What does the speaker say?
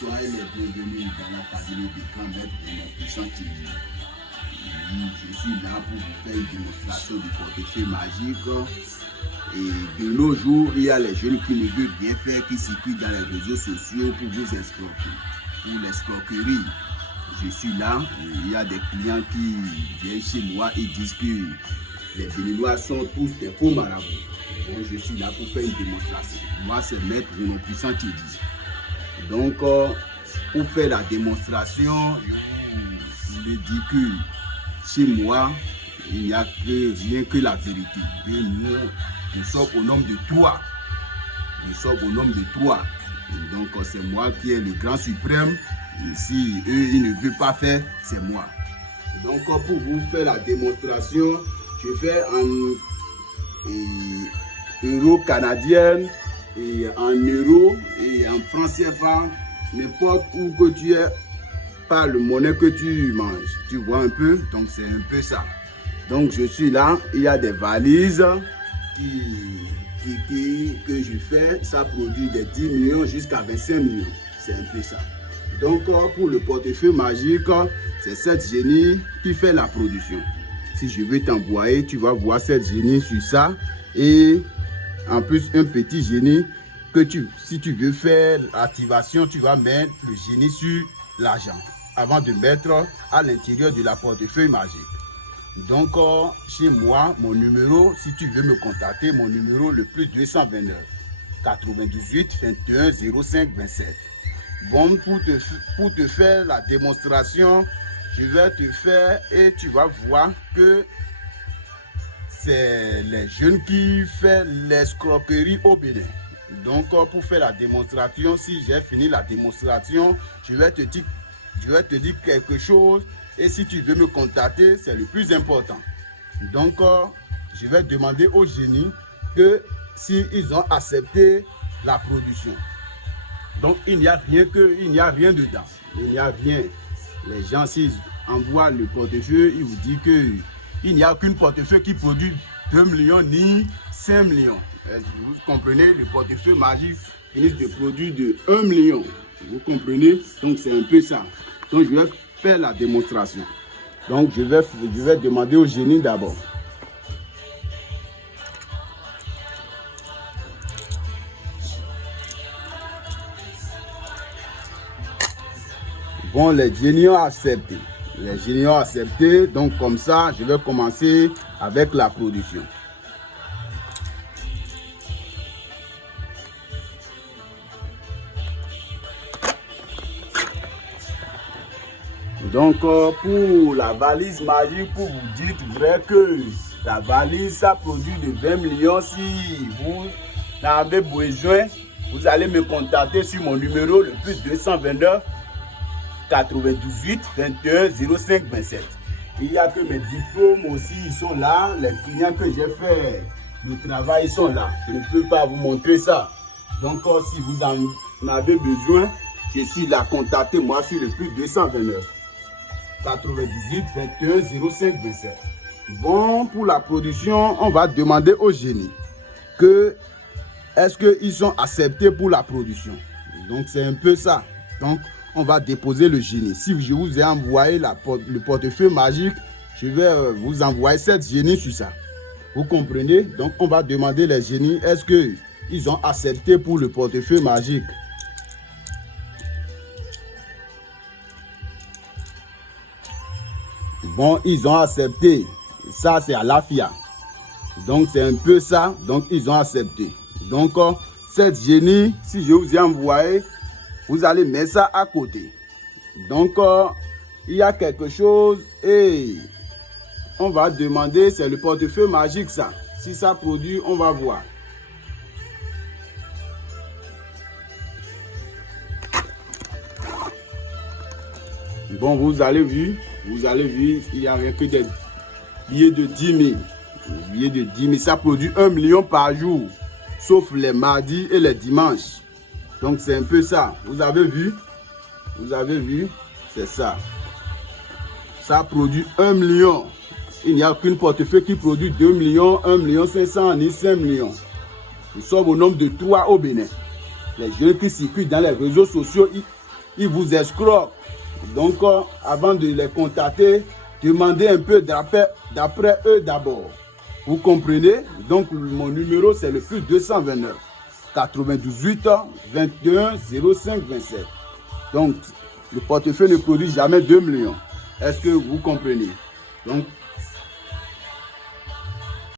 Soyez les bienvenus dans la cabinet de grand maître de notre puissant TV. Je suis là pour vous faire une démonstration du portefeuille magique. Et de nos jours, il y a les jeunes qui ne veulent rien faire, qui circulent dans les réseaux sociaux pour vous escroquer. Pour l'escroquerie, je suis là. Il y a des clients qui viennent chez moi et disent que les Béninois sont tous des faux marabouts. Donc je suis là pour faire une démonstration. Moi, c'est maître de notre puissant TV. Donc, pour faire la démonstration, je vous dis que chez moi, il n'y a rien que la vérité. Et nous sommes au nombre de 3. Nous sommes au nombre de 3. Donc, c'est moi qui est le grand suprême. Si eux, ils ne veulent pas faire, c'est moi. Donc, pour vous faire la démonstration, je fais en euro canadien, et en euros et en francs CFA, n'importe où que tu es, par le monnaie que tu manges. Tu vois un peu, donc c'est un peu ça. Donc je suis là, il y a des valises que je fais, ça produit des 10 millions jusqu'à 25 millions. C'est un peu ça. Donc pour le portefeuille magique, c'est cette génie qui fait la production. Si je veux t'envoyer, tu vas voir cette génie sur ça et en plus un petit génie que si tu veux faire l'activation, tu vas mettre le génie sur l'argent avant de mettre à l'intérieur de la portefeuille magique. Donc chez moi, mon numéro, si tu veux me contacter, mon numéro le plus 229 98 21 05 27. Bon, pour te faire la démonstration, je vais te faire et tu vas voir que c'est les jeunes qui font l'escroquerie au Bénin. Donc, pour faire la démonstration, si j'ai fini la démonstration, je vais te dire quelque chose. Et si tu veux me contacter, c'est le plus important. Donc, je vais demander au génie que s'ils ont accepté la production. Donc, il n'y a rien dedans. Il n'y a rien. Les gens, s'ils envoient le portefeuille, ils vous disent que il n'y a aucune portefeuille qui produit 2 millions ni 5 millions. Vous comprenez, le portefeuille magique finit de produire de 1 million. Vous comprenez? Donc c'est un peu ça. Donc je vais faire la démonstration. Donc je vais demander au génie d'abord. Bon, les génies ont accepté. Les génies ont accepté, donc comme ça, je vais commencer avec la production. Donc pour la valise magique, pour vous dire vrai que la valise, ça produit de 20 millions. Si vous en avez besoin, vous allez me contacter sur mon numéro le plus 229 98 21 05 27. Il y a que mes diplômes aussi, ils sont là. Les clients que j'ai fait le travail, ils sont là. Je ne peux pas vous montrer ça. Donc, si vous en avez besoin, je suis là. Contactez-moi sur le plus 229 98 21 05 27. Bon, pour la production, on va demander au génie que est-ce qu'ils sont acceptés pour la production. Donc, c'est un peu ça. Donc, on va déposer le génie. Si je vous ai envoyé le portefeuille magique, je vais vous envoyer cette génie sur ça. Vous comprenez? Donc, on va demander les génies, est-ce qu'ils ont accepté pour le portefeuille magique? Bon, ils ont accepté. Ça, c'est à la FIA. Donc, c'est un peu ça. Donc, ils ont accepté. Donc, cette génie, si je vous ai envoyé, vous allez mettre ça à côté. Donc, il y a quelque chose et on va demander, c'est le portefeuille magique ça. Si ça produit, on va voir. Bon, vous allez voir, il n'y a rien que des billets de 10 000. Les billets de 10 000, ça produit 1 million par jour, sauf les mardis et les dimanches. Donc c'est un peu ça. Vous avez vu? Vous avez vu? C'est ça. Ça produit 1 million. Il n'y a aucune portefeuille qui produit 2 millions, 1 million 500 ni 5 millions. Nous sommes au nombre de 3 au Bénin. Les jeunes qui circulent dans les réseaux sociaux, ils vous escroquent. Donc, avant de les contacter, demandez un peu d'après eux d'abord. Vous comprenez? Donc, mon numéro, c'est le plus 229 98 21 05 27. Donc, le portefeuille ne produit jamais 2 millions. Est-ce que vous comprenez? Donc,